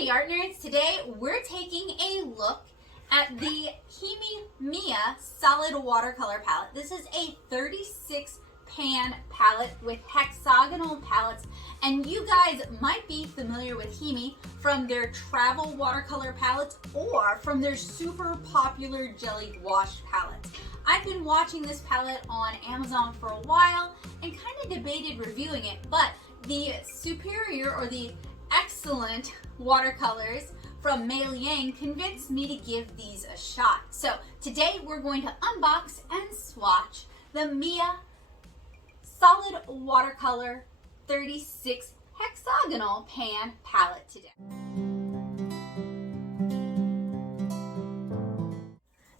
Hey art nerds, today we're taking a look at the Himi MIYA solid watercolor palette. This is a 36 pan palette with hexagonal palettes, and you guys might be familiar with Himi from their travel watercolor palettes or from their super popular jelly wash palettes. I've been watching this palette on Amazon for a while and kind of debated reviewing it, but the superior or the excellent watercolors from Meiliang convinced me to give these a shot. So today we're going to unbox and swatch the MIYA solid watercolor 36 hexagonal pan palette today.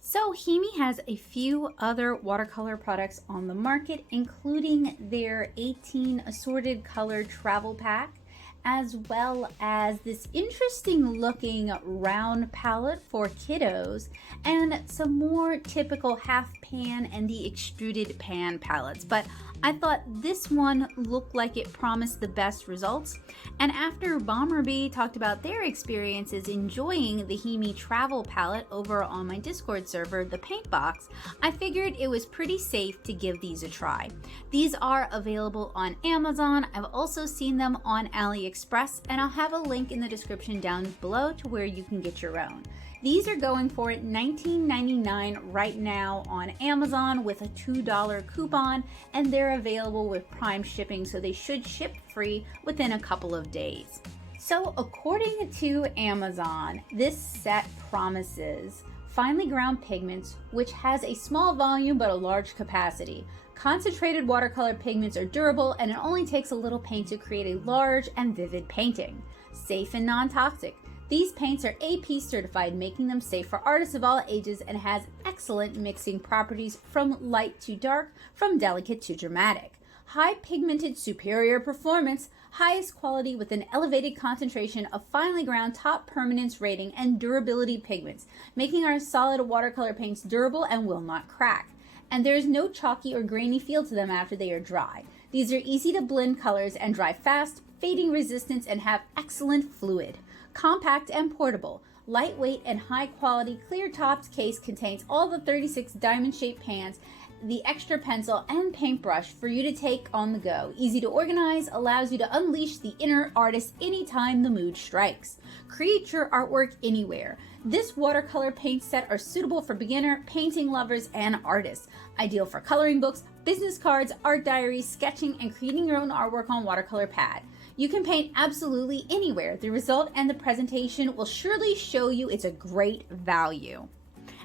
So Himi has a few other watercolor products on the market, including their 18 assorted color travel pack, as well as this interesting looking round palette for kiddos, and some more typical half pan and the extruded pan palettes. But I thought this one looked like it promised the best results, and after Bomberbee talked about their experiences enjoying the Himi travel palette over on my Discord server, the Paint Box, I figured it was pretty safe to give these a try. These are available on Amazon. I've also seen them on AliExpress, and I'll have a link in the description down below to where you can get your own. These are going for $19.99 right now on Amazon with a $2 coupon, and they're available with Prime shipping, so they should ship free within a couple of days. So according to Amazon, this set promises finely ground pigments, which has a small volume but a large capacity. Concentrated watercolor pigments are durable, and it only takes a little paint to create a large and vivid painting. Safe and non-toxic. These paints are AP certified, making them safe for artists of all ages, and has excellent mixing properties from light to dark, from delicate to dramatic. High pigmented superior performance, highest quality with an elevated concentration of finely ground top permanence rating and durability pigments, making our solid watercolor paints durable and will not crack. And there is no chalky or grainy feel to them after they are dry. These are easy to blend colors and dry fast, fading resistance, and have excellent fluid. Compact and portable, lightweight and high quality clear tops case contains all the 36 diamond shaped pans, the extra pencil and paintbrush for you to take on the go. Easy to organize, allows you to unleash the inner artist anytime the mood strikes. Create your artwork anywhere. This watercolor paint set are suitable for beginner, painting lovers, and artists. Ideal for coloring books, business cards, art diaries, sketching, and creating your own artwork on watercolor pad. You can paint absolutely anywhere. The result and the presentation will surely show you it's a great value.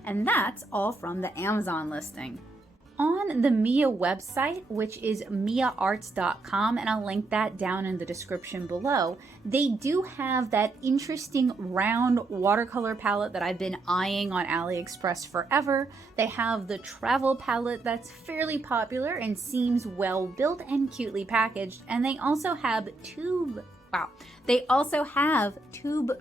And that's all from the Amazon listing. On the MIYA website, which is miyaarts.com, and I'll link that down in the description below, they do have that interesting round watercolor palette that I've been eyeing on AliExpress forever. They have the travel palette that's fairly popular and seems well built and cutely packaged, and they also have tube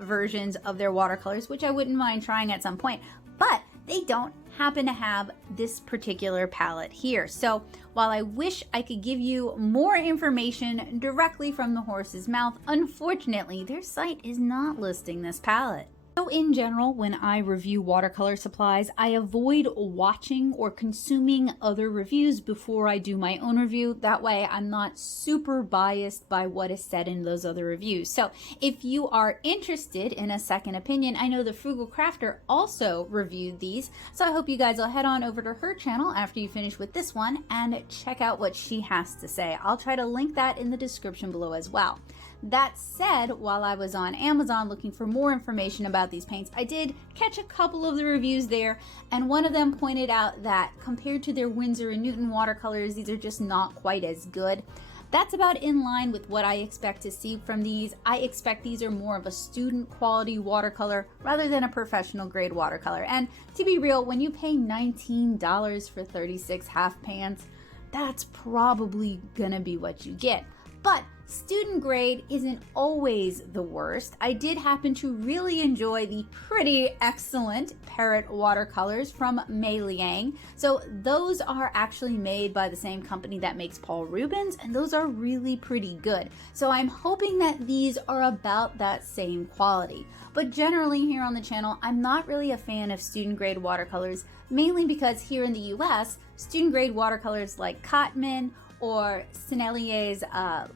versions of their watercolors, which I wouldn't mind trying at some point, but they don't happen to have this particular palette here. So while I wish I could give you more information directly from the horse's mouth, unfortunately their site is not listing this palette. So in general, when I review watercolor supplies, I avoid watching or consuming other reviews before I do my own review. That way I'm not super biased by what is said in those other reviews. So if you are interested in a second opinion, I know the Frugal Crafter also reviewed these, so I hope you guys will head on over to her channel after you finish with this one and check out what she has to say. I'll try to link that in the description below as well. That said, while I was on Amazon looking for more information about these paints, I did catch a couple of the reviews there, and one of them pointed out that compared to their Winsor & Newton watercolors, these are just not quite as good. That's about in line with what I expect to see from these. I expect these are more of a student quality watercolor rather than a professional grade watercolor. And to be real, when you pay $19 for 36 half pans, that's probably gonna be what you get. But student grade isn't always the worst. I did happen to really enjoy the pretty excellent Parrot watercolors from Meiliang. So those are actually made by the same company that makes Paul Rubens, and those are really pretty good. So I'm hoping that these are about that same quality. But generally here on the channel, I'm not really a fan of student grade watercolors, mainly because here in the US, student grade watercolors like Cotman or Sennelier's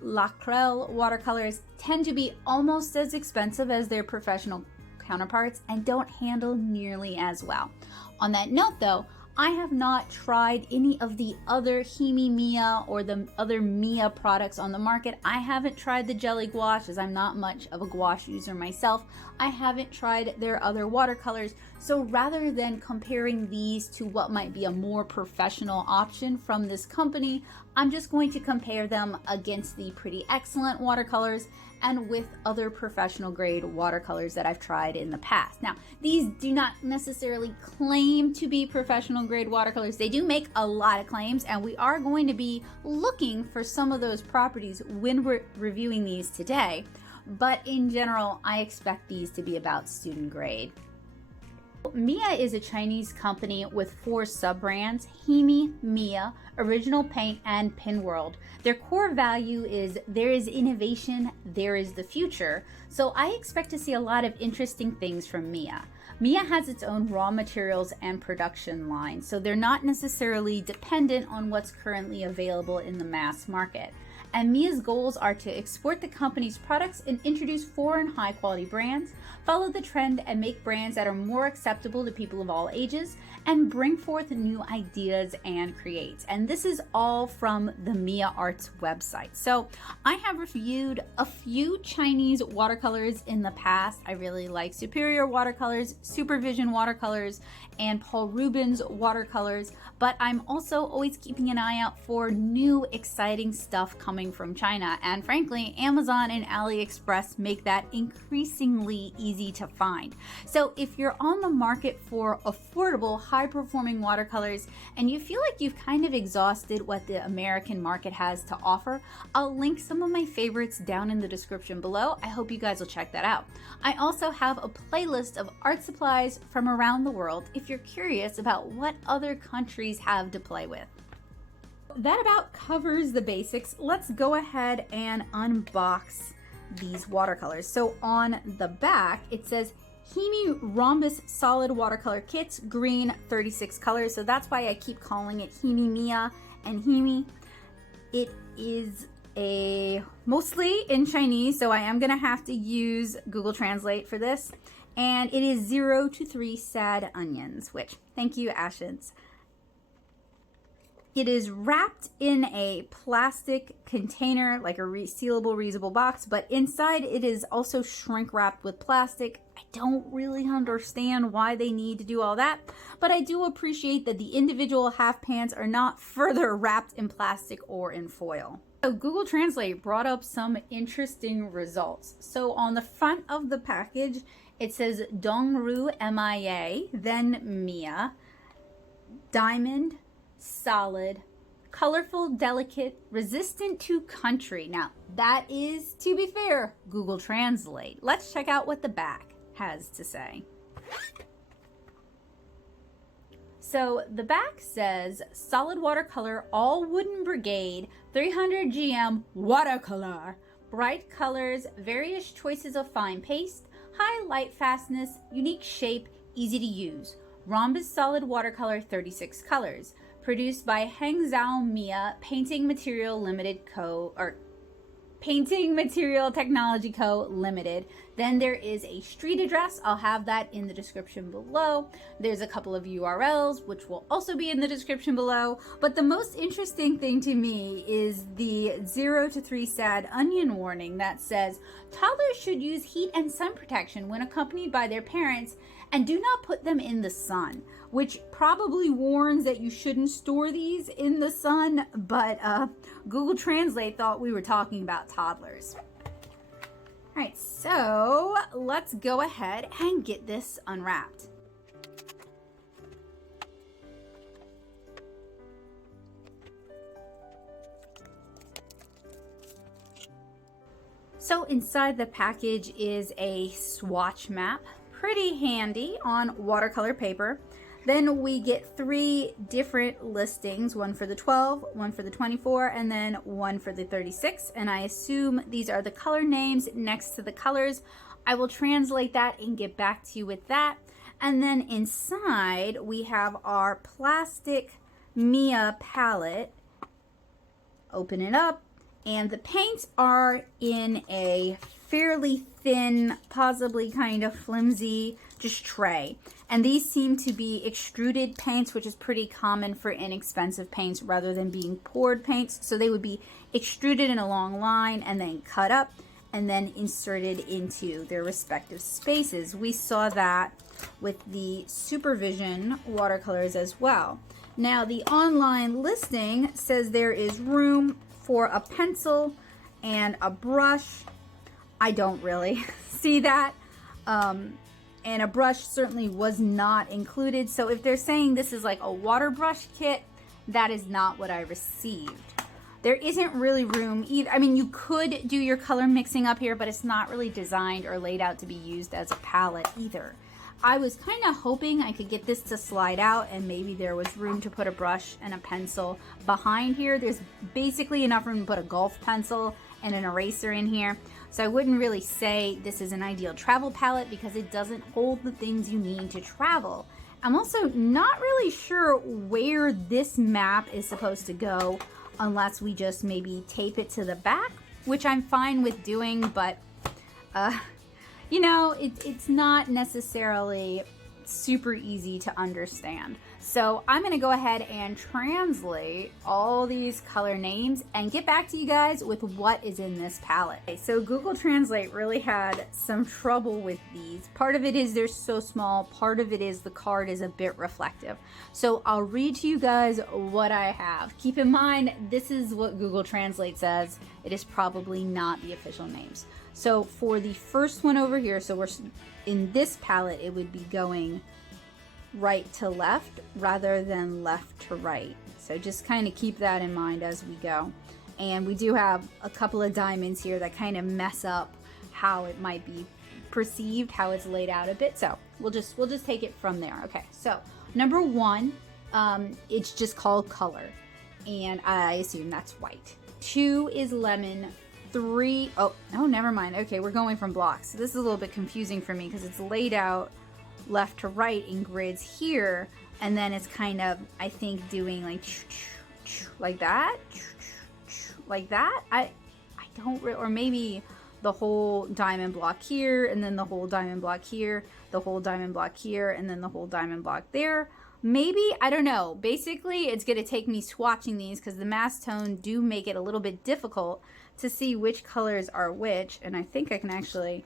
L'Aquarelle watercolors tend to be almost as expensive as their professional counterparts and don't handle nearly as well. On that note though, I have not tried any of the other Himi MIYA or the other MIYA products on the market. I haven't tried the jelly gouache, as I'm not much of a gouache user myself. I haven't tried their other watercolors. So rather than comparing these to what might be a more professional option from this company, I'm just going to compare them against the pretty excellent watercolors and with other professional grade watercolors that I've tried in the past. Now, these do not necessarily claim to be professional grade watercolors. They do make a lot of claims, and we are going to be looking for some of those properties when we're reviewing these today. But in general, I expect these to be about student grade. MIYA is a Chinese company with 4 sub-brands: Himi, MIYA, Original Paint, and Pinworld. Their core value is there is innovation, there is the future. So I expect to see a lot of interesting things from MIYA. MIYA has its own raw materials and production line, so they're not necessarily dependent on what's currently available in the mass market. And MIYA's goals are to export the company's products and introduce foreign high-quality brands, follow the trend and make brands that are more acceptable to people of all ages, and bring forth new ideas and creates. And this is all from the MIYA Arts website. So I have reviewed a few Chinese watercolors in the past. I really like Superior Watercolors, Supervision Watercolors, and Paul Rubens watercolors, but I'm also always keeping an eye out for new exciting stuff coming from China. And frankly, Amazon and AliExpress make that increasingly easy to find. So if you're on the market for affordable, high-performing watercolors and you feel like you've kind of exhausted what the American market has to offer, I'll link some of my favorites down in the description below. I hope you guys will check that out. I also have a playlist of art supplies from around the world if you're curious about what other countries have to play with. That about covers the basics. Let's go ahead and unbox these watercolors. So on the back, it says Himi Rhombus Solid Watercolor Kits, green, 36 colors. So that's why I keep calling it Himi MIYA and Himi. It is mostly in Chinese, so I am gonna have to use Google Translate for this. And it is 0 to 3 sad onions, which, thank you, Ashens. It is wrapped in a plastic container, like a sealable, reusable box, but inside it is also shrink wrapped with plastic. I don't really understand why they need to do all that, but I do appreciate that the individual half pans are not further wrapped in plastic or in foil. So Google Translate brought up some interesting results. So on the front of the package, it says Dongru MIA, then MIYA, diamond, solid, colorful, delicate, resistant to country. Now that is, to be fair, Google Translate. Let's check out what the back has to say. So the back says solid watercolor, all wooden brigade, 300 GM watercolor, bright colors, various choices of fine paste, high light fastness, unique shape, easy to use. Rhombus solid watercolor, 36 colors. Produced by Hangzhou MIYA Painting Material Limited Co. or Painting Material Technology Co. Limited. Then there is a street address. I'll have that in the description below. There's a couple of URLs, which will also be in the description below. But the most interesting thing to me is the 0 to 3 sad onion warning that says toddlers should use heat and sun protection when accompanied by their parents, and do not put them in the sun, which probably warns that you shouldn't store these in the sun, but Google Translate thought we were talking about toddlers. All right, so let's go ahead and get this unwrapped. So inside the package is a swatch map, pretty handy on watercolor paper. Then we get 3 different listings, one for the 12, one for the 24, and then one for the 36. And I assume these are the color names next to the colors. I will translate that and get back to you with that. And then inside we have our plastic MIYA palette. Open it up, and the paints are in a fairly thin, possibly kind of flimsy, just tray. And these seem to be extruded paints, which is pretty common for inexpensive paints rather than being poured paints. So they would be extruded in a long line and then cut up and then inserted into their respective spaces. We saw that with the Supervision watercolors as well. Now the online listing says there is room for a pencil and a brush. I don't really see that. And a brush certainly was not included. So if they're saying this is like a water brush kit, that is not what I received. There isn't really room either. I mean, you could do your color mixing up here, but it's not really designed or laid out to be used as a palette either. I was kind of hoping I could get this to slide out and maybe there was room to put a brush and a pencil behind here. There's basically enough room to put a golf pencil and an eraser in here. So I wouldn't really say this is an ideal travel palette because it doesn't hold the things you need to travel. I'm also not really sure where this map is supposed to go unless we just maybe tape it to the back, which I'm fine with doing, but you know, it's not necessarily super easy to understand. So I'm gonna go ahead and translate all these color names and get back to you guys with what is in this palette. Okay, so Google Translate really had some trouble with these. Part of it is they're so small, part of it is the card is a bit reflective. So I'll read to you guys what I have. Keep in mind, this is what Google Translate says. It is probably not the official names. So for the first one over here, so we're in this palette, it would be going right to left rather than left to right. So just kind of keep that in mind as we go. And we do have a couple of diamonds here that kind of mess up how it might be perceived, how it's laid out a bit. So we'll just take it from there. Okay, so number 1, it's just called color, and I assume that's white. 2 is lemon. 3, oh, never mind. Okay, we're going from blocks. So this is a little bit confusing for me because it's laid out left to right in grids here, and then it's kind of, I think, doing like that, like that. I don't really, or maybe the whole diamond block here, and then the whole diamond block here, the whole diamond block here, and then the whole diamond block there. Maybe, I don't know. Basically, it's going to take me swatching these because the masstone do make it a little bit difficult to see which colors are which. And I think I can actually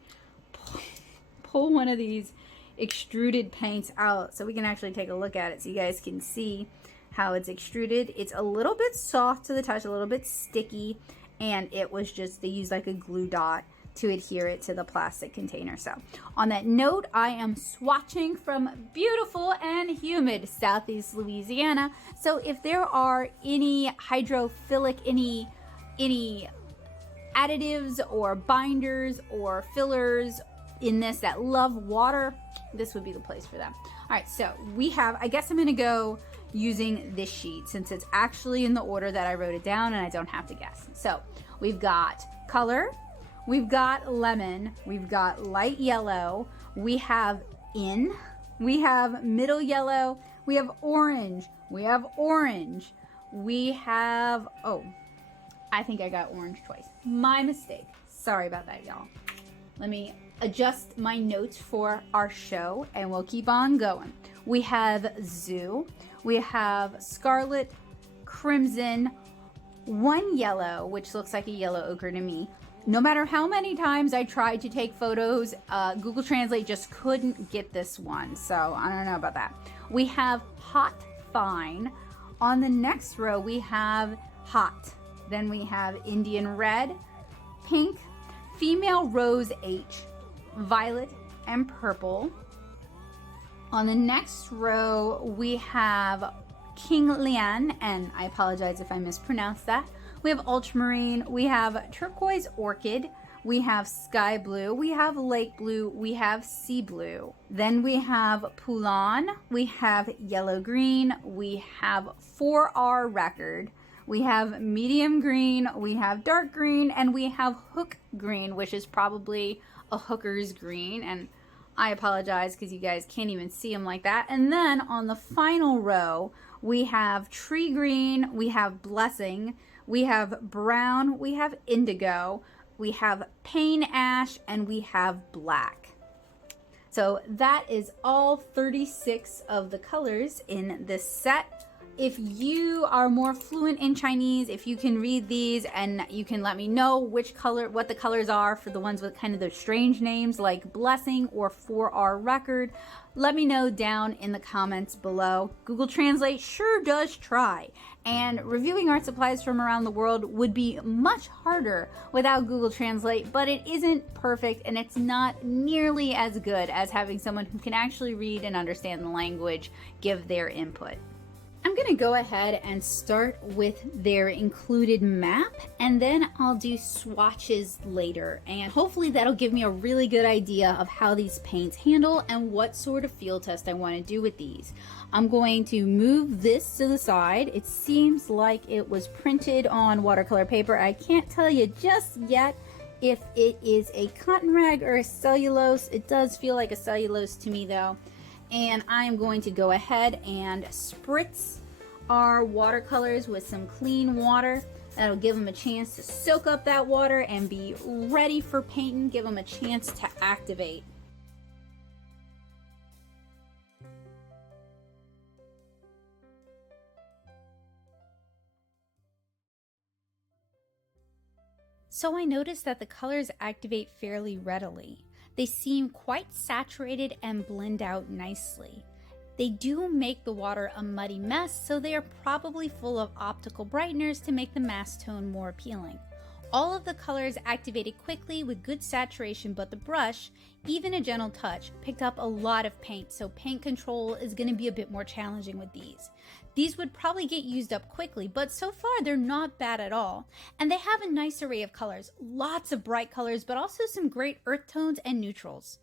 pull one of these extruded paints out so we can actually take a look at it so you guys can see how it's extruded. It's a little bit soft to the touch, a little bit sticky, and it was just, they used like a glue dot to adhere it to the plastic container. So on that note, I am swatching from beautiful and humid Southeast Louisiana. So if there are any hydrophilic, any additives or binders or fillers in this that love water, this would be the place for them. All right, so we have, I guess I'm gonna go using this sheet since it's actually in the order that I wrote it down and I don't have to guess. So we've got color, we've got lemon, we've got light yellow, we have we have middle yellow, we have orange, we have, oh, I think I got orange twice. My mistake. Sorry about that, y'all. Let me adjust my notes for our show and we'll keep on going. We have zoo, we have scarlet, crimson, one yellow, which looks like a yellow ochre to me. No matter how many times I tried to take photos, Google Translate just couldn't get this one. So I don't know about that. We have hot fine. On the next row, we have hot. Then we have Indian red, pink, female rose H, violet, and purple. On the next row, we have King Lian, and I apologize if I mispronounced that. We have ultramarine, we have turquoise orchid, we have sky blue, we have lake blue, we have sea blue. Then we have Poulan, we have yellow green, we have 4R record, we have medium green, we have dark green, and we have hook green, which is probably a hooker's green. And I apologize because you guys can't even see them like that. And then on the final row, we have tree green, we have blessing, we have brown, we have indigo, we have pain ash, and we have black. So that is all 36 of the colors in this set. If you are more fluent in Chinese, if you can read these and you can let me know which color, what the colors are for the ones with kind of those strange names like Blessing or 4R Record, let me know down in the comments below. Google Translate sure does try, and reviewing art supplies from around the world would be much harder without Google Translate, but it isn't perfect and it's not nearly as good as having someone who can actually read and understand the language give their input. I'm going to go ahead and start with their included map, and then I'll do swatches later, and hopefully that'll give me a really good idea of how these paints handle and what sort of field test I want to do with these. I'm going to move this to the side. It seems like it was printed on watercolor paper. I can't tell you just yet if it is a cotton rag or a cellulose. It does feel like a cellulose to me though. And I'm going to go ahead and spritz our watercolors with some clean water. That'll give them a chance to soak up that water and be ready for painting, give them a chance to activate. So I noticed that the colors activate fairly readily. They seem quite saturated and blend out nicely. They do make the water a muddy mess, so they are probably full of optical brighteners to make the masstone more appealing. All of the colors activated quickly with good saturation, but the brush, even a gentle touch, picked up a lot of paint, so paint control is going to be a bit more challenging with these. These would probably get used up quickly, but so far they're not bad at all. And they have a nice array of colors, lots of bright colors, but also some great earth tones and neutrals.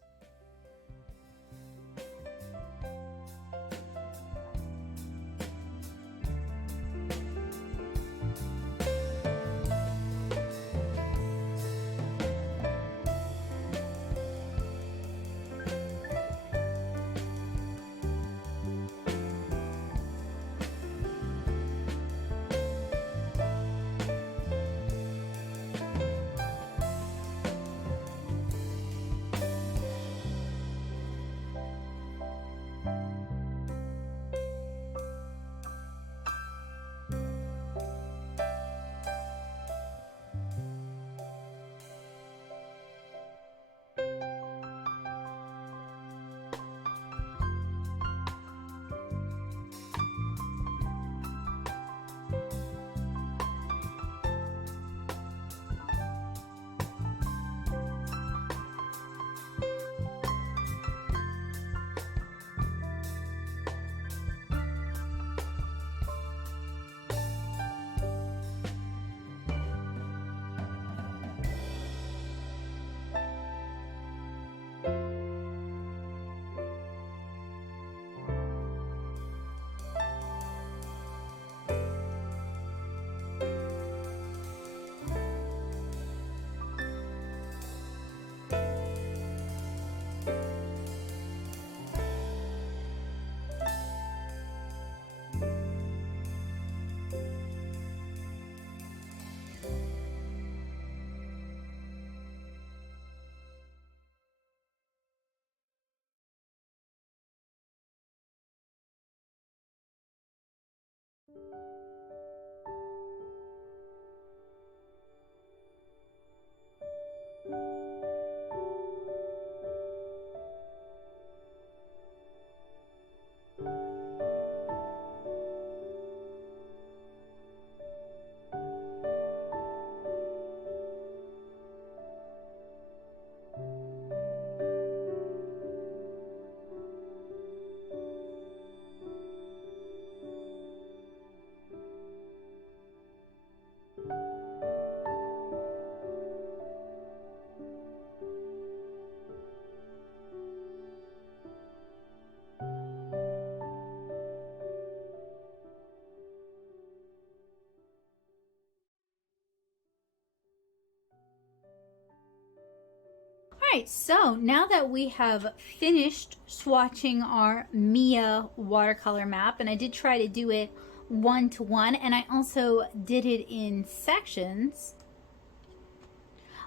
right, so now that we have finished swatching our MIYA watercolor map, and I did try to do it one-to-one, and I also did it in sections,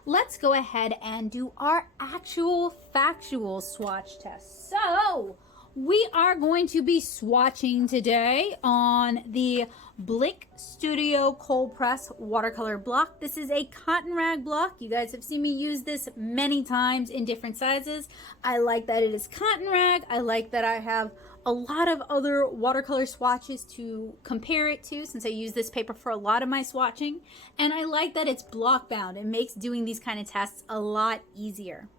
let's go ahead and do our actual factual swatch test. So we are going to be swatching today on the Blick Studio Cold Press watercolor block. This is a cotton rag block. You guys have seen me use this many times in different sizes. I like that it is cotton rag. I like that I have a lot of other watercolor swatches to compare it to, since I use this paper for a lot of my swatching. And I like that it's block bound. It makes doing these kind of tests a lot easier.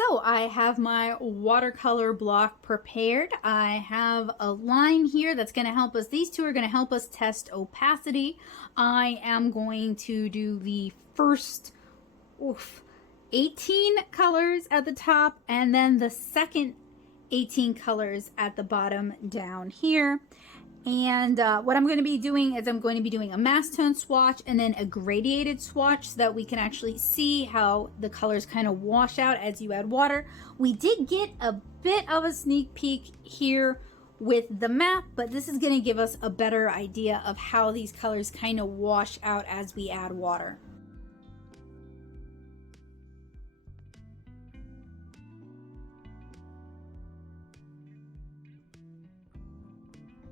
So I have my watercolor block prepared. I have a line here that's going to help us. These two are going to help us test opacity. I am going to do the first 18 colors at the top, and then the second 18 colors at the bottom down here. And what I'm going to be doing is I'm going to be doing a masstone swatch and then a gradiated swatch so that we can actually see how the colors kind of wash out as you add water. We did get a bit of a sneak peek here with the map, but this is going to give us a better idea of how these colors kind of wash out as we add water.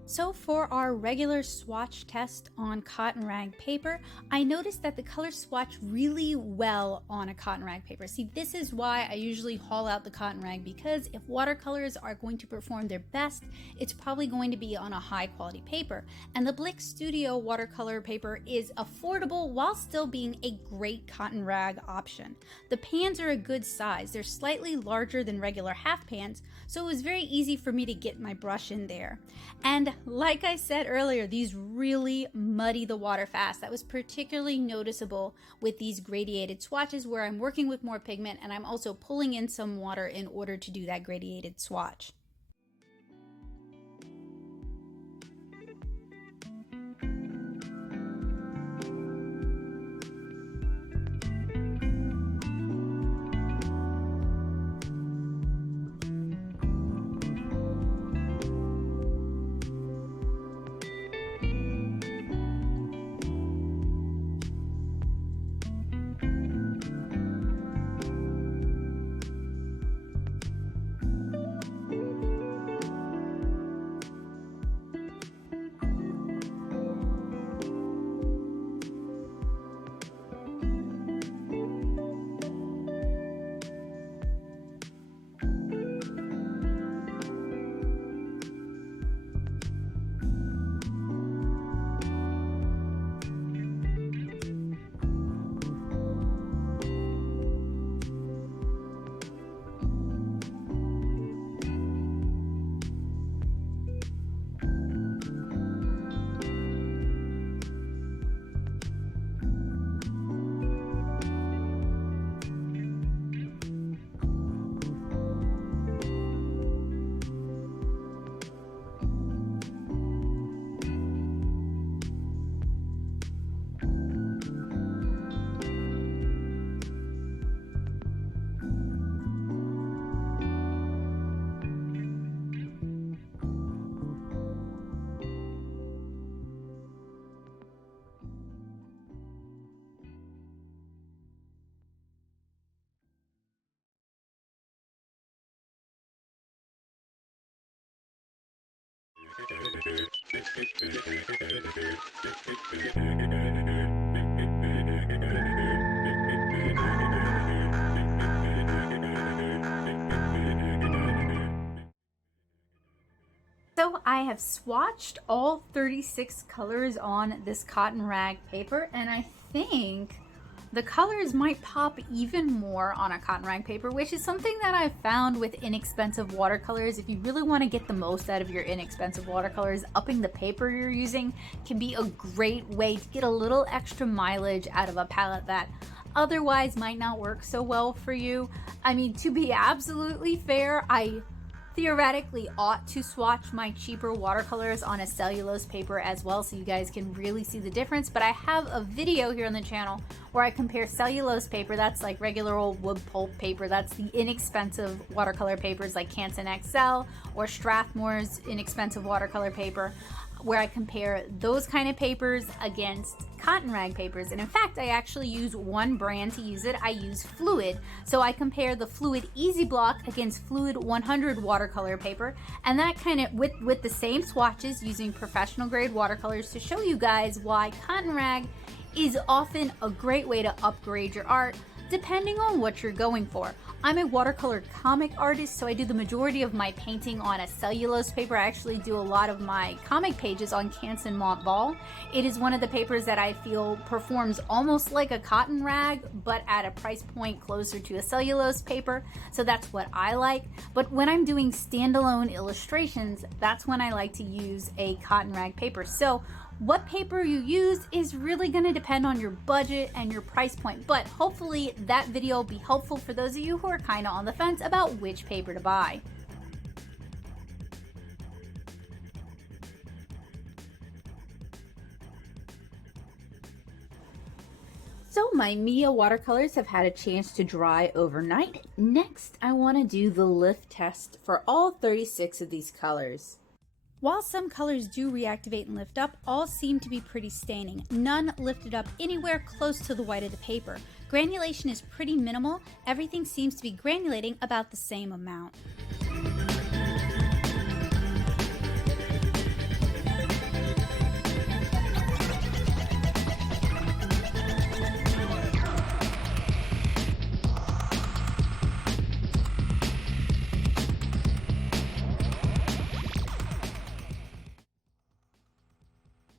So for our regular swatch test on cotton rag paper, I noticed that the colors swatch really well on a cotton rag paper. See, this is why I usually haul out the cotton rag, because if watercolors are going to perform their best, it's probably going to be on a high quality paper. And the Blick Studio watercolor paper is affordable while still being a great cotton rag option. The pans are a good size. They're slightly larger than regular half pans, so it was very easy for me to get my brush in there. And like I said earlier, these really muddy the water fast. That was particularly noticeable with these gradiated swatches where I'm working with more pigment and I'm also pulling in some water in order to do that gradiated swatch. So I have swatched all 36 colors on this cotton rag paper, and I think the colors might pop even more on a cotton rag paper, which is something that I've found with inexpensive watercolors. If you really want to get the most out of your inexpensive watercolors, upping the paper you're using can be a great way to get a little extra mileage out of a palette that otherwise might not work so well for you. I mean, to be absolutely fair, I theoretically ought to swatch my cheaper watercolors on a cellulose paper as well, so you guys can really see the difference. But I have a video here on the channel where I compare cellulose paper, that's like regular old wood pulp paper, that's the inexpensive watercolor papers like Canson XL or Strathmore's inexpensive watercolor paper, where I compare those kind of papers against cotton rag papers. And in fact, I actually use one brand to use it. I use Fluid. So I compare the Fluid Easy Block against Fluid 100 watercolor paper, and that kind of with the same swatches, using professional grade watercolors to show you guys why cotton rag is often a great way to upgrade your art depending on what you're going for. I'm a watercolor comic artist, so I do the majority of my painting on a cellulose paper. I actually do a lot of my comic pages on Canson Mont Ball. It is one of the papers that I feel performs almost like a cotton rag, but at a price point closer to a cellulose paper. So that's what I like. But when I'm doing standalone illustrations, that's when I like to use a cotton rag paper. So what paper you use is really going to depend on your budget and your price point, but hopefully that video will be helpful for those of you who are kind of on the fence about which paper to buy. So my MIYA watercolors have had a chance to dry overnight. Next, I want to do the lift test for all 36 of these colors. While some colors do reactivate and lift up, all seem to be pretty staining. None lifted up anywhere close to the white of the paper. Granulation is pretty minimal. Everything seems to be granulating about the same amount.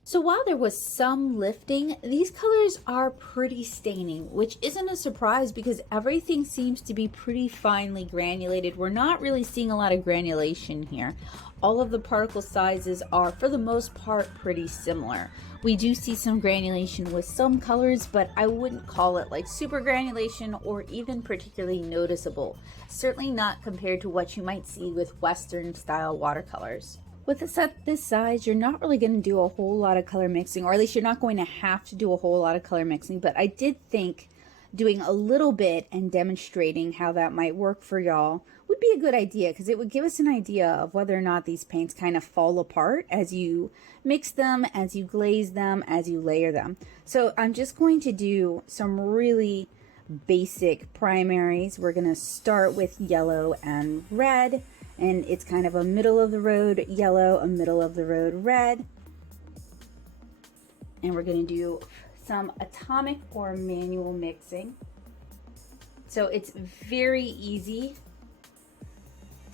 So while there was some lifting, these colors are pretty staining, which isn't a surprise because everything seems to be pretty finely granulated. We're not really seeing a lot of granulation here. All of the particle sizes are, for the most part, pretty similar. We do see some granulation with some colors, but I wouldn't call it like super granulation or even particularly noticeable. Certainly not compared to what you might see with Western style watercolors. With a set this size, you're not really going to do a whole lot of color mixing, or at least you're not going to have to do a whole lot of color mixing, but I did think doing a little bit and demonstrating how that might work for y'all would be a good idea, because it would give us an idea of whether or not these paints kind of fall apart as you mix them, as you glaze them, as you layer them. So I'm just going to do some really basic primaries. We're going to start with yellow and red. And it's kind of a middle of the road yellow, a middle of the road red. And we're going to do some atomic or manual mixing. So it's very easy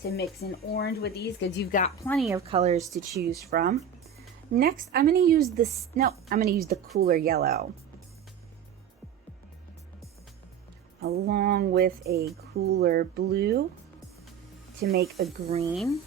to mix in orange with these because you've got plenty of colors to choose from. Next, I'm going to use this, no, I'm going to use the cooler yellow, along with a cooler blue to make a green.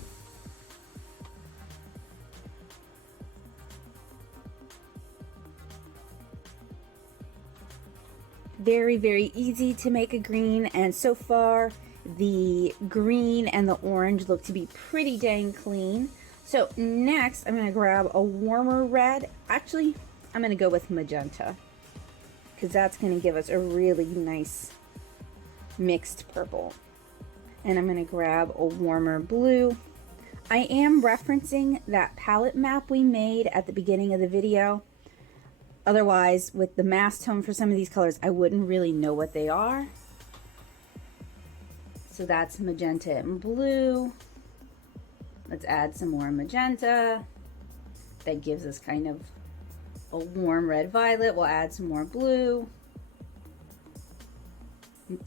Very, very easy to make a green, and so far the green and the orange look to be pretty dang clean. So next I'm going to grab a warmer red. Actually, I'm going to go with magenta because that's going to give us a really nice mixed purple. And I'm going to grab a warmer blue. I am referencing that palette map we made at the beginning of the video. Otherwise, with the mass tone for some of these colors, I wouldn't really know what they are. So that's magenta and blue. Let's add some more magenta. That gives us kind of a warm red violet. We'll add some more blue.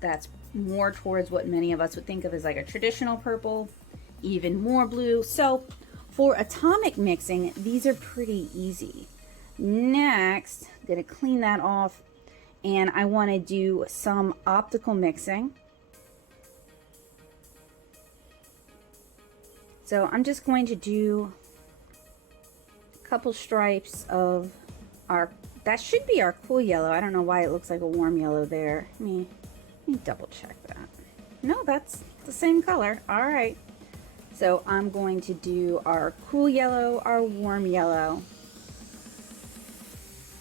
That's more towards what many of us would think of as like a traditional purple. Even more blue. So for atomic mixing, these are pretty easy. Next, I'm going to clean that off, and I want to do some optical mixing. So I'm just going to do a couple stripes of our, that should be our cool yellow. I don't know why it looks like a warm yellow there. Let me double check that. No, that's the same color. All right. So I'm going to do our cool yellow, our warm yellow,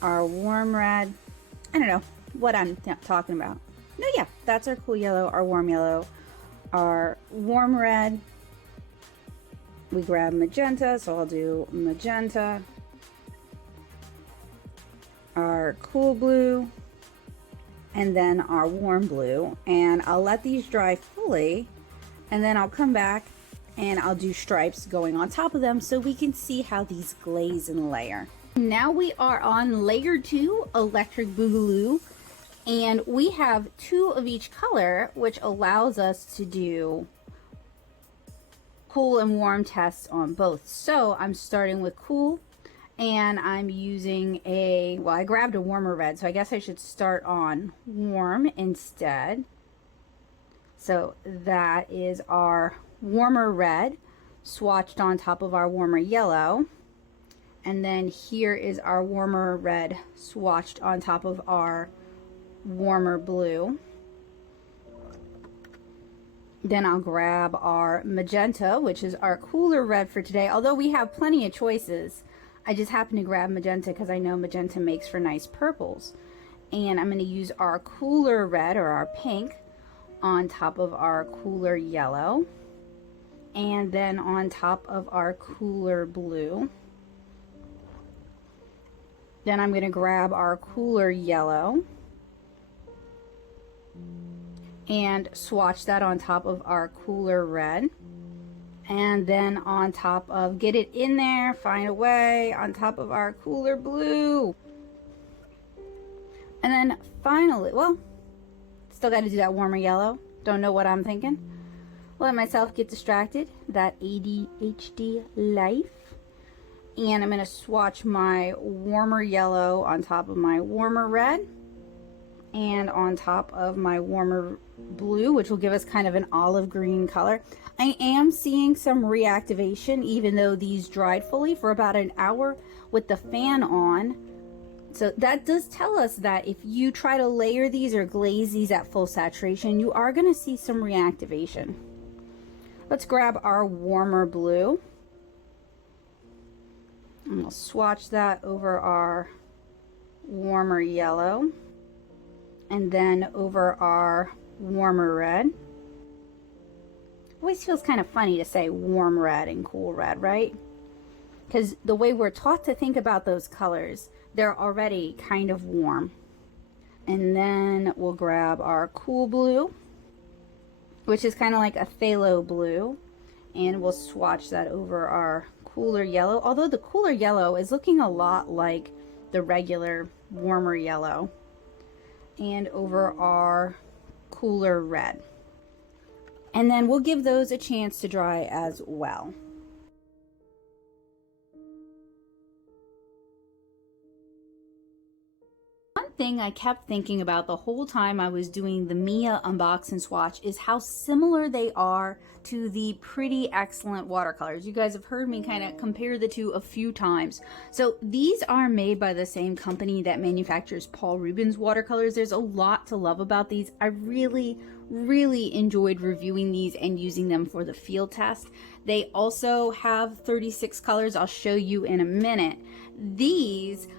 our warm red. I don't know what I'm talking about. No, yeah, that's our cool yellow, our warm yellow, our warm red. We grab magenta, so I'll do magenta, our cool blue, and then our warm blue. And I'll let these dry fully, and then I'll come back and I'll do stripes going on top of them so we can see how these glaze and layer. Now we are on layer 2, Electric Boogaloo, and we have 2 of each color, which allows us to do cool and warm tests on both. So I'm starting with cool, and I'm using well, I grabbed a warmer red, so I guess I should start on warm instead. So that is our warmer red swatched on top of our warmer yellow. And then here is our warmer red swatched on top of our warmer blue. Then I'll grab our magenta, which is our cooler red for today. Although we have plenty of choices, I just happen to grab magenta because I know magenta makes for nice purples. And I'm going to use our cooler red, or our pink, on top of our cooler yellow. And then on top of our cooler blue. Then I'm going to grab our cooler yellow and swatch that on top of our cooler red, and then on top of, get it in there, find a way, on top of our cooler blue. And then finally, well, still got to do that warmer yellow. Don't know what I'm thinking. Let myself get distracted, that ADHD life. And I'm going to swatch my warmer yellow on top of my warmer red and on top of my warmer blue, which will give us kind of an olive green color. I am seeing some reactivation, even though these dried fully for about an hour with the fan on. So that does tell us that if you try to layer these or glaze these at full saturation, you are going to see some reactivation. Let's grab our warmer blue. And we'll swatch that over our warmer yellow, and then over our warmer red. Always feels kind of funny to say warm red and cool red, right? Because the way we're taught to think about those colors, they're already kind of warm. And then we'll grab our cool blue, which is kind of like a phthalo blue, and we'll swatch that over our cooler yellow, although the cooler yellow is looking a lot like the regular warmer yellow, and over our cooler red. And then we'll give those a chance to dry as well. One thing I kept thinking about the whole time I was doing the MIYA unbox and swatch is how similar they are to the Pretty Excellent watercolors. You guys have heard me kind of compare the two a few times. So these are made by the same company that manufactures Paul Rubens watercolors. There's a lot to love about these. I really enjoyed reviewing these and using them for the field test. They also have 36 colors. I'll show you in a minute. These,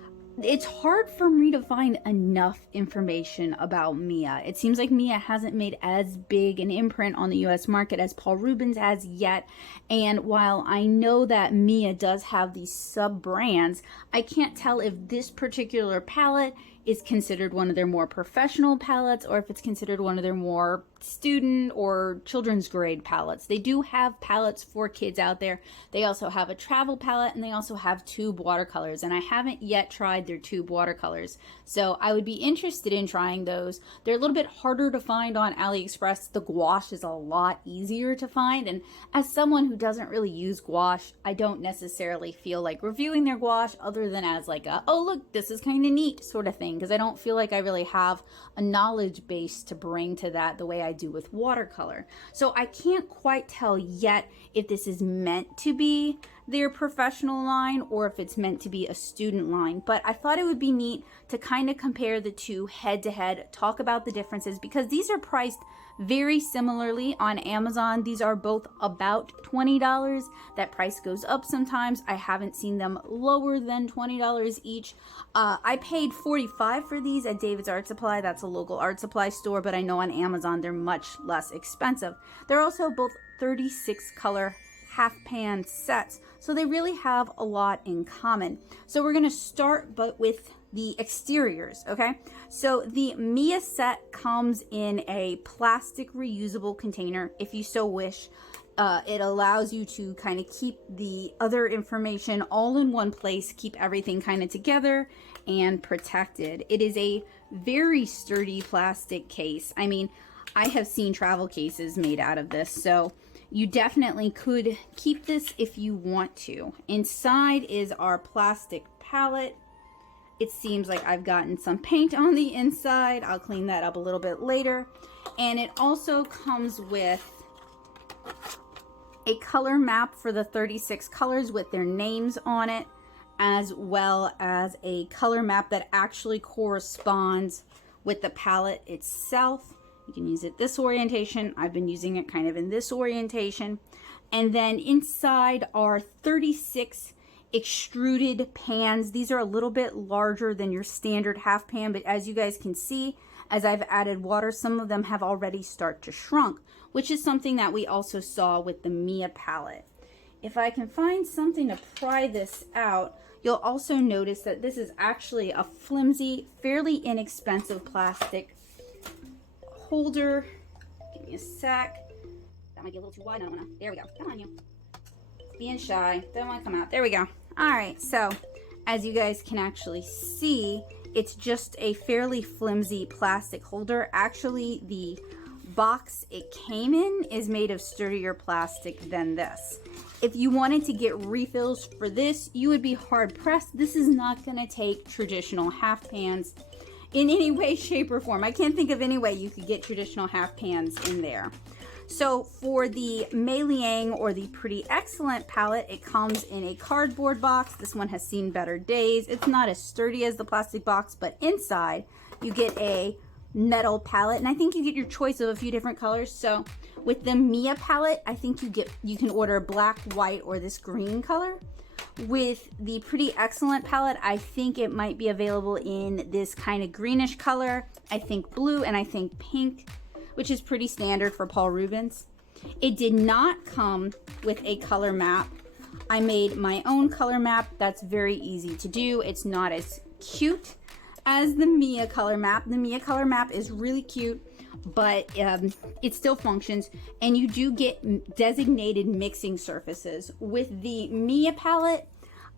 it's hard for me to find enough information about MIYA. It seems like MIYA hasn't made as big an imprint on the US market as Paul Rubens has yet. And while I know that MIYA does have these sub-brands, I can't tell if this particular palette is considered one of their more professional palettes or if it's considered one of their more student or children's grade palettes. They do have palettes for kids out there. They also have a travel palette, and they also have tube watercolors, and I haven't yet tried their tube watercolors, so I would be interested in trying those. They're a little bit harder to find on AliExpress. The gouache is a lot easier to find, and as someone who doesn't really use gouache, I don't necessarily feel like reviewing their gouache other than as like a, oh look, this is kind of neat sort of thing, because I don't feel like I really have a knowledge base to bring to that the way I do with watercolor. So I can't quite tell yet if this is meant to be their professional line or if it's meant to be a student line. But I thought it would be neat to kind of compare the two head to head, talk about the differences, because these are priced very similarly on Amazon. These are both about $20. That price goes up sometimes. I haven't seen them lower than $20 each. I paid $45 for these at David's Art Supply. That's a local art supply store, but I know on Amazon they're much less expensive. They're also both 36 color half pan sets, so they really have a lot in common. So we're going to start with the exteriors, okay? So the MIYA set comes in a plastic reusable container if you so wish. It allows you to kind of keep the other information all in one place, keep everything kind of together and protected. It is a very sturdy plastic case. I mean, I have seen travel cases made out of this, so you definitely could keep this if you want to. Inside is our plastic palette. It seems like I've gotten some paint on the inside. I'll clean that up a little bit later. And it also comes with a color map for the 36 colors with their names on it, as well as a color map that actually corresponds with the palette itself. You can use it this orientation. I've been using it kind of in this orientation. And then inside are 36 extruded pans. These are a little bit larger than your standard half pan, but as you guys can see, as I've added water, some of them have already started to shrunk, which is something that we also saw with the MIYA palette. If I can find something to pry this out, you'll also notice that this is actually a flimsy, fairly inexpensive plastic holder. Give me a sec. That might be a little too wide. I don't wanna. There we go. Come on, you. Being shy. Don't want to come out. There we go. All right. So, as you guys can actually see, it's just a fairly flimsy plastic holder. Actually, the box it came in is made of sturdier plastic than this. If you wanted to get refills for this, you would be hard pressed. This is not going to take traditional half pans in any way, shape, or form. I can't think of any way you could get traditional half pans in there. So for the Meiliang or the Pretty Excellent palette, it comes in a cardboard box. This one has seen better days. It's not as sturdy as the plastic box, but inside you get a metal palette, and I think you get your choice of a few different colors. So with the MIYA palette, I think you can order black, white, or this green color. With the Pretty Excellent palette, I think it might be available in this kind of greenish color, I think blue, and I think pink, which is pretty standard for Paul Rubens. It did not come with a color map. I made my own color map. That's very easy to do. It's not as cute as the MIYA color map. The MIYA color map is really cute, but it still functions, and you do get designated mixing surfaces. With the MIYA palette,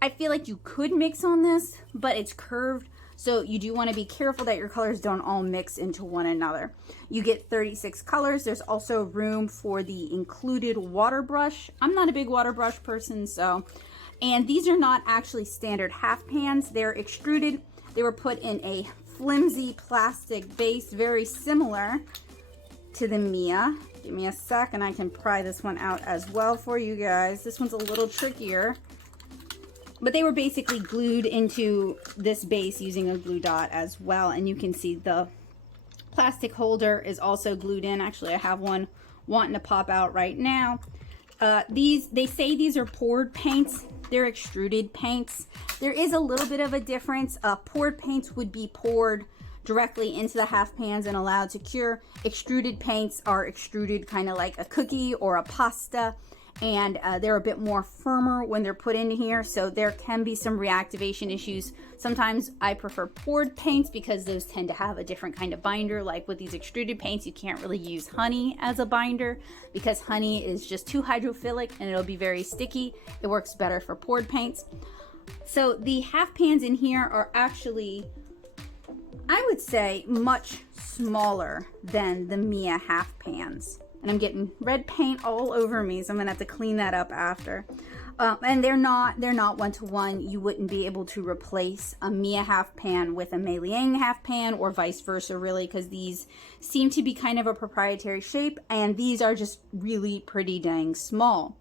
I feel like you could mix on this, but it's curved, so you do want to be careful that your colors don't all mix into one another. You get 36 colors. There's also room for the included water brush. I'm not a big water brush person, so, and these are not actually standard half pans. They're extruded. They were put in a flimsy plastic base, very similar to the MIYA. Give me a sec and I can pry this one out as well for you guys. This one's a little trickier, but they were basically glued into this base using a glue dot as well. And you can see the plastic holder is also glued in. Actually, I have one wanting to pop out right now. They say these are poured paints. They're extruded paints. There is a little bit of a difference. Poured paints would be poured directly into the half pans and allowed to cure. Extruded paints are extruded kind of like a cookie or a pasta, and they're a bit more firmer when they're put in here, so there can be some reactivation issues. Sometimes I prefer poured paints because those tend to have a different kind of binder. Like with these extruded paints, you can't really use honey as a binder because honey is just too hydrophilic and it'll be very sticky. It works better for poured paints. So the half pans in here are actually, I would say, much smaller than the MIYA half pans. And I'm getting red paint all over me, so I'm gonna have to clean that up after. And they're not one-to-one. You wouldn't be able to replace a MIYA half pan with a Meiliang half pan, or vice versa, really, because these seem to be kind of a proprietary shape, and these are just really pretty dang small.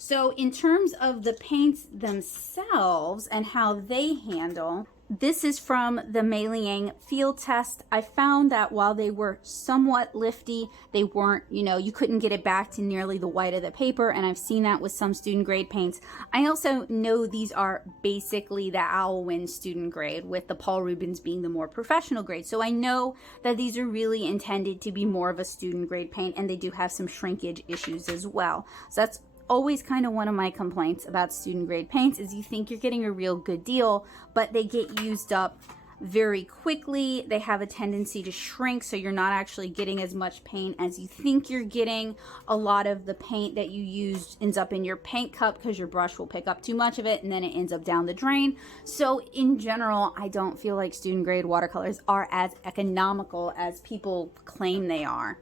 So in terms of the paints themselves and how they handle, this is from the Meiliang field test. I found that while they were somewhat lifty, they weren't, you couldn't get it back to nearly the white of the paper, and I've seen that with some student grade paints. I also know these are basically the Alwyn student grade, with the Paul Rubens being the more professional grade. So I know that these are really intended to be more of a student grade paint, and they do have some shrinkage issues as well. So that's always kind of one of my complaints about student grade paints, is you think you're getting a real good deal, but they get used up very quickly. They have a tendency to shrink, so you're not actually getting as much paint as you think you're getting. A lot of the paint that you used ends up in your paint cup because your brush will pick up too much of it, and then it ends up down the drain. So in general, I don't feel like student grade watercolors are as economical as people claim they are.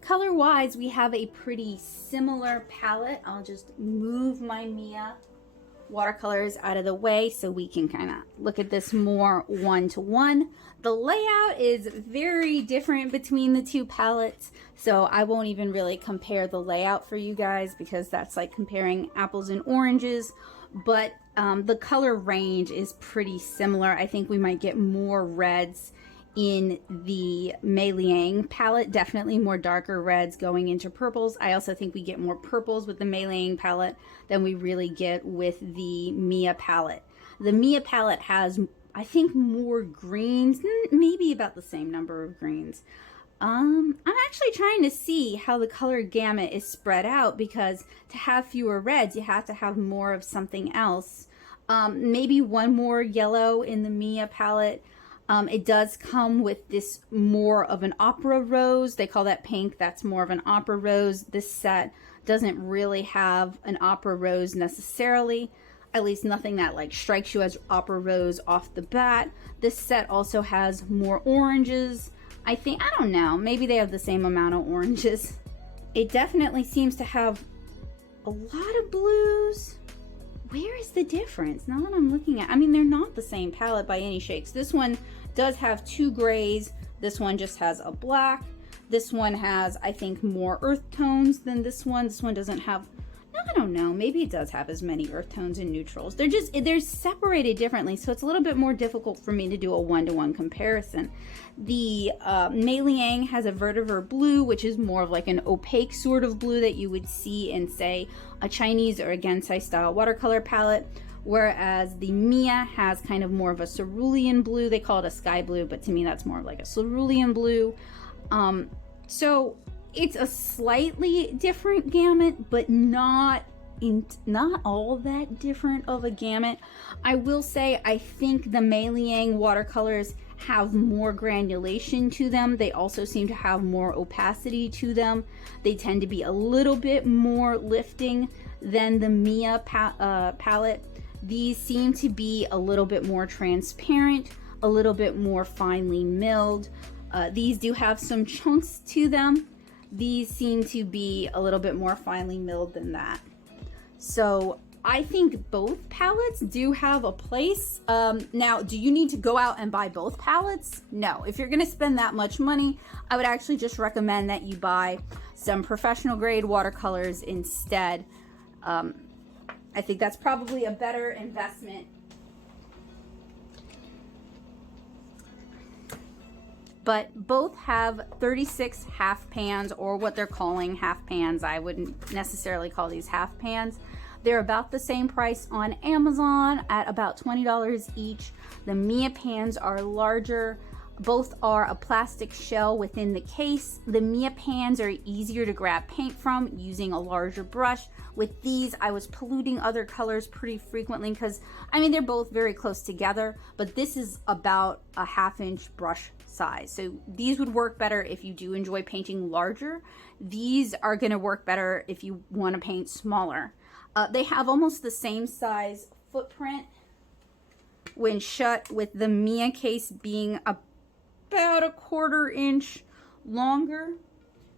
Color wise, we have a pretty similar palette. I'll just move my MIYA watercolors out of the way so we can kind of look at this more one-to-one. The layout is very different between the two palettes, so I won't even really compare the layout for you guys because that's like comparing apples and oranges. But the color range is pretty similar. I think we might get more reds in the Meiliang palette, definitely more darker reds going into purples. I also think we get more purples with the Meiliang palette than we really get with the MIYA palette. The MIYA palette has, I think, more greens, maybe about the same number of greens. I'm actually trying to see how the color gamut is spread out, because to have fewer reds, you have to have more of something else. Maybe one more yellow in the MIYA palette. It does come with this more of an opera rose. They call that pink. That's more of an opera rose. This set doesn't really have an opera rose necessarily, at least nothing that like strikes you as opera rose off the bat. This set also has more oranges. I don't know, maybe they have the same amount of oranges. It definitely seems to have a lot of blues. Where is the difference now that I'm looking at? I mean, they're not the same palette by any shakes. This one does have two grays. This one just has a black. This one has, I think, more earth tones than this one. This one doesn't have, no, I don't know. Maybe it does have as many earth tones and neutrals. They're separated differently, so it's a little bit more difficult for me to do a one-to-one comparison. The Meiliang has a vetiver blue, which is more of like an opaque sort of blue that you would see in, say, a Chinese or a Gensai style watercolor palette, whereas the MIYA has kind of more of a cerulean blue. They call it a sky blue, but to me that's more of like a cerulean blue. So it's a slightly different gamut, but not all that different of a gamut. I will say I think the Meiliang watercolors have more granulation to them. They also seem to have more opacity to them. They tend to be a little bit more lifting than the MIYA palette. These seem to be a little bit more transparent, a little bit more finely milled. These do have some chunks to them. These seem to be a little bit more finely milled than that. So I think both palettes do have a place. Now, do you need to go out and buy both palettes? No. If you're going to spend that much money, I would actually just recommend that you buy some professional grade watercolors instead. I think that's probably a better investment. But both have 36 half pans, or what they're calling half pans. I wouldn't necessarily call these half pans. They're about the same price on Amazon at about $20 each. The MIYA pans are larger. Both are a plastic shell within the case. The MIYA pans are easier to grab paint from using a larger brush. With these, I was polluting other colors pretty frequently because, I mean, they're both very close together, but this is about a ½ inch brush size. So these would work better if you do enjoy painting larger. These are gonna work better if you wanna paint smaller. They have almost the same size footprint when shut, with the MIYA case being about a ½ inch longer.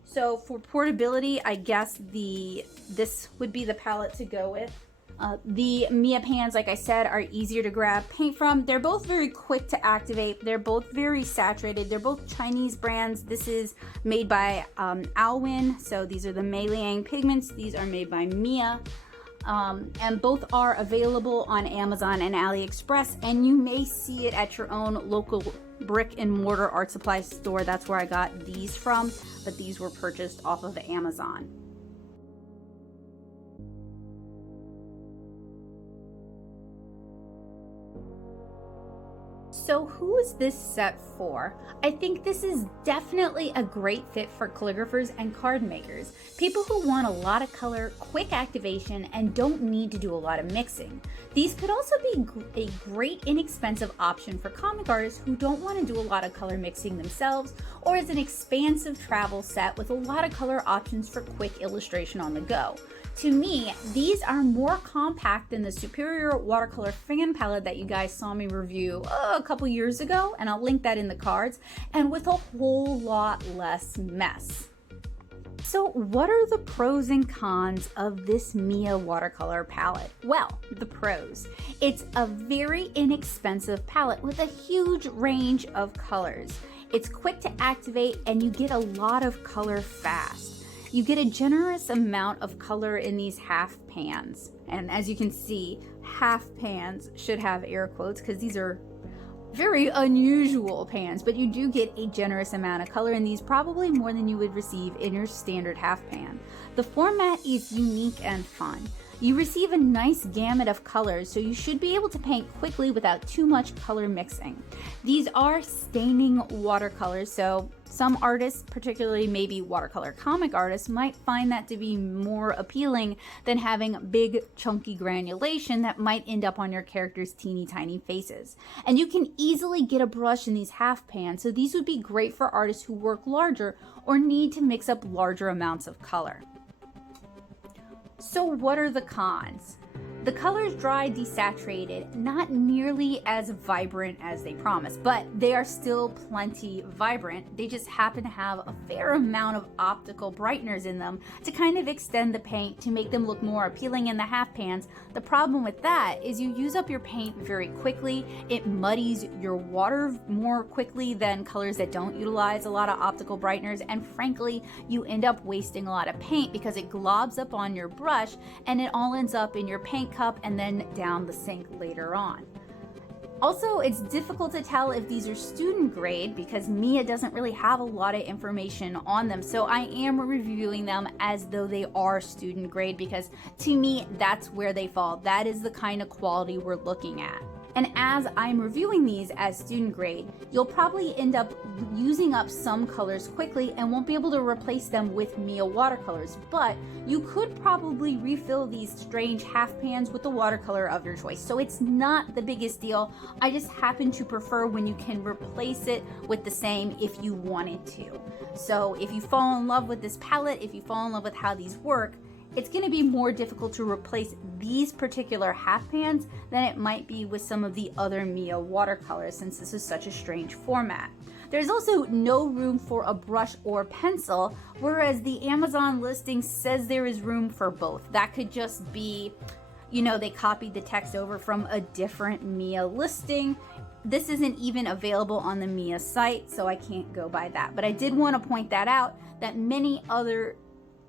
So for portability, I guess this would be the palette to go with. The MIYA pans, like I said, are easier to grab paint from. They're both very quick to activate. They're both very saturated. They're both Chinese brands. This is made by Alwyn, so these are the Meiliang pigments. These are made by MIYA. and both are available on Amazon and AliExpress, and you may see it at your own local brick and mortar art supply store. That's where I got these from, but these were purchased off of Amazon. So who is this set for? I think this is definitely a great fit for calligraphers and card makers. People who want a lot of color, quick activation, and don't need to do a lot of mixing. These could also be a great inexpensive option for comic artists who don't want to do a lot of color mixing themselves, or as an expansive travel set with a lot of color options for quick illustration on the go. To me, these are more compact than the superior watercolor fan palette that you guys saw me review a couple years ago, and I'll link that in the cards, and with a whole lot less mess. So what are the pros and cons of this MIYA watercolor palette? Well, the pros. It's a very inexpensive palette with a huge range of colors. It's quick to activate and you get a lot of color fast. You get a generous amount of color in these half pans. And as you can see, half pans should have air quotes because these are very unusual pans, but you do get a generous amount of color in these, probably more than you would receive in your standard half pan. The format is unique and fun. You receive a nice gamut of colors, so you should be able to paint quickly without too much color mixing. These are staining watercolors, so some artists, particularly maybe watercolor comic artists, might find that to be more appealing than having big chunky granulation that might end up on your character's teeny tiny faces. And you can easily get a brush in these half pans, so these would be great for artists who work larger or need to mix up larger amounts of color. So what are the cons? The colors dry desaturated, not nearly as vibrant as they promise, but they are still plenty vibrant. They just happen to have a fair amount of optical brighteners in them to kind of extend the paint to make them look more appealing in the half pans. The problem with that is you use up your paint very quickly. It muddies your water more quickly than colors that don't utilize a lot of optical brighteners, and frankly, you end up wasting a lot of paint because it globs up on your brush and it all ends up in your paint cup and then down the sink later on. Also, it's difficult to tell if these are student grade because MIYA doesn't really have a lot of information on them, so I am reviewing them as though they are student grade because to me that's where they fall. That is the kind of quality we're looking at. And as I'm reviewing these as student grade, you'll probably end up using up some colors quickly and won't be able to replace them with MIYA watercolors, but you could probably refill these strange half pans with the watercolor of your choice. So it's not the biggest deal. I just happen to prefer when you can replace it with the same if you wanted to. So if you fall in love with this palette, if you fall in love with how these work, it's going to be more difficult to replace these particular half pans than it might be with some of the other MIYA watercolors, since this is such a strange format. There's also no room for a brush or pencil, whereas the Amazon listing says there is room for both. That could just be, you know, they copied the text over from a different MIYA listing. This isn't even available on the MIYA site, so I can't go by that. But I did want to point that out, that many other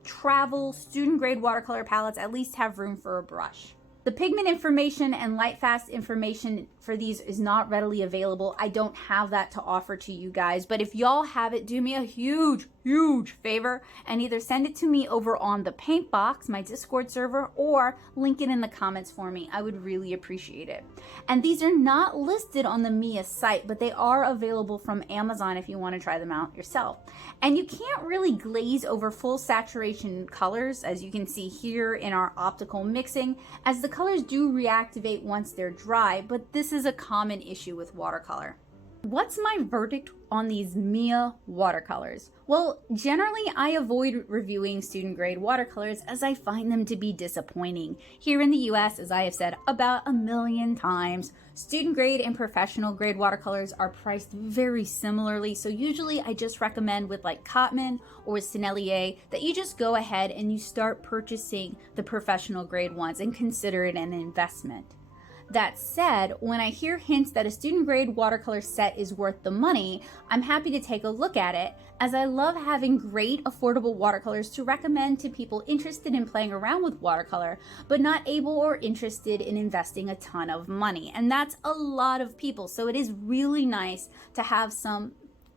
travel student grade watercolor palettes at least have room for a brush. The pigment information and light fast information for these is not readily available. I don't have that to offer to you guys, but if y'all have it, do me a huge favor and either send it to me over on the Paint Box, my Discord server, or link it in the comments for me. I would really appreciate it. And these are not listed on the MIYA site, but they are available from Amazon if you want to try them out yourself. And you can't really glaze over full saturation colors, as you can see here in our optical mixing, as the colors do reactivate once they're dry, but this is a common issue with watercolor. What's my verdict on these MIYA watercolors? Well, generally I avoid reviewing student grade watercolors as I find them to be disappointing. Here in the US, as I have said about 1,000,000 times, student grade and professional grade watercolors are priced very similarly, so usually I just recommend with like Cotman or with Sennelier that you just go ahead and you start purchasing the professional grade ones and consider it an investment. That said, when I hear hints that a student grade watercolor set is worth the money, I'm happy to take a look at it, as I love having great affordable watercolors to recommend to people interested in playing around with watercolor, but not able or interested in investing a ton of money. And that's a lot of people, so it is really nice to have some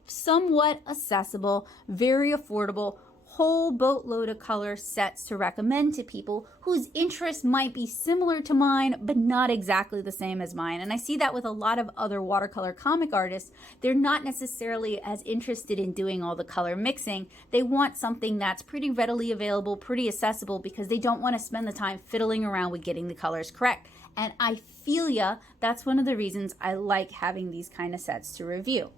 somewhat accessible, very affordable, whole boatload of color sets to recommend to people whose interests might be similar to mine, but not exactly the same as mine. And I see that with a lot of other watercolor comic artists. They're not necessarily as interested in doing all the color mixing. They want something that's pretty readily available, pretty accessible, because they don't want to spend the time fiddling around with getting the colors correct. And I feel ya, that's one of the reasons I like having these kind of sets to review.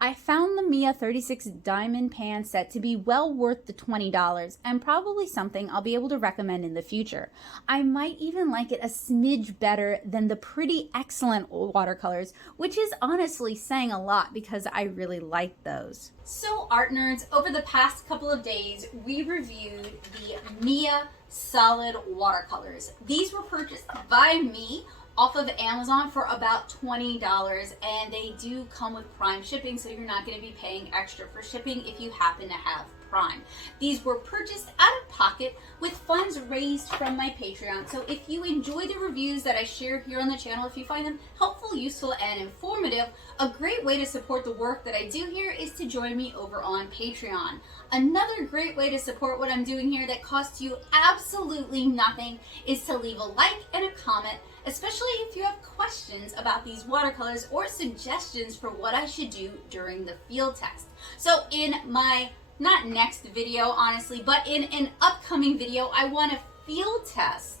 I found the MIYA 36 Diamond Pan set to be well worth the $20 and probably something I'll be able to recommend in the future. I might even like it a smidge better than the pretty excellent watercolors, which is honestly saying a lot because I really like those. So art nerds, over the past couple of days, we reviewed the MIYA solid watercolors. These were purchased by me off of Amazon for about $20, and they do come with Prime shipping, so you're not going to be paying extra for shipping if you happen to have Prime. These were purchased out of pocket with funds raised from my Patreon. So if you enjoy the reviews that I share here on the channel, if you find them helpful, useful, and informative, a great way to support the work that I do here is to join me over on Patreon. Another great way to support what I'm doing here that costs you absolutely nothing is to leave a like and a comment, especially if you have questions about these watercolors or suggestions for what I should do during the field test. So in my, not next video honestly, but in an upcoming video, I want to field test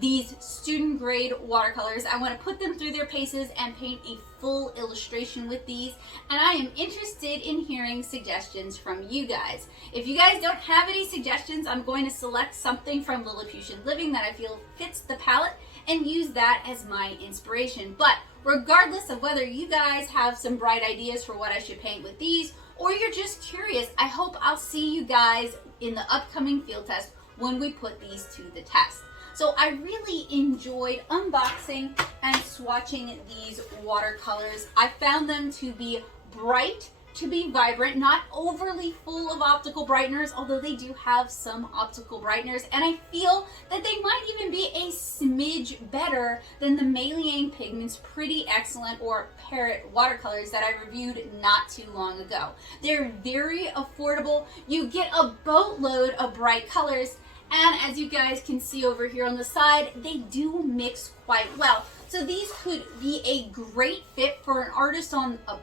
these student grade watercolors. I want to put them through their paces and paint a full illustration with these, and I am interested in hearing suggestions from you guys. If you guys don't have any suggestions, I'm going to select something from Lilliputian Living that I feel fits the palette and use that as my inspiration. But regardless of whether you guys have some bright ideas for what I should paint with these, or you're just curious, I hope I'll see you guys in the upcoming field test when we put these to the test. So I really enjoyed unboxing and swatching these watercolors. I found them to be bright, to be vibrant, not overly full of optical brighteners, although they do have some optical brighteners, and I feel that they might even be a smidge better than the Meiliang Pigments Pretty Excellent or Parrot watercolors that I reviewed not too long ago. They're very affordable. You get a boatload of bright colors, and as you guys can see over here on the side, they do mix quite well. So these could be a great fit for an artist on a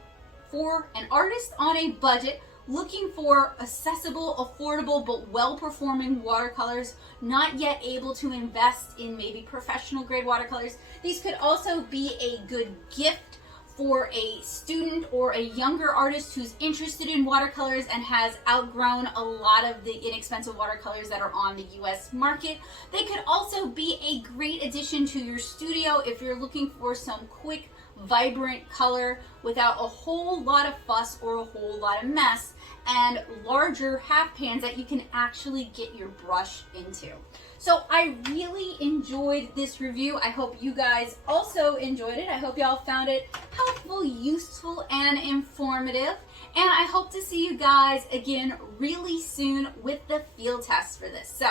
budget looking for accessible, affordable, but well-performing watercolors, not yet able to invest in maybe professional grade watercolors. These could also be a good gift for a student or a younger artist who's interested in watercolors and has outgrown a lot of the inexpensive watercolors that are on the US market. They could also be a great addition to your studio if you're looking for some quick, vibrant color without a whole lot of fuss or a whole lot of mess, and larger half pans that you can actually get your brush into. So I really enjoyed this review. I hope you guys also enjoyed it. I hope y'all found it helpful, useful, and informative. And I hope to see you guys again really soon with the field tests for this. So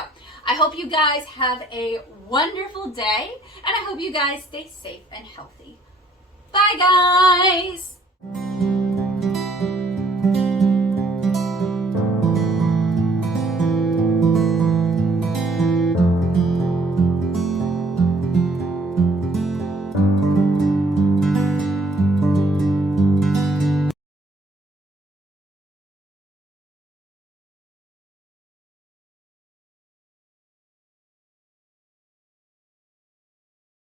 I hope you guys have a wonderful day, and I hope you guys stay safe and healthy. Bye guys!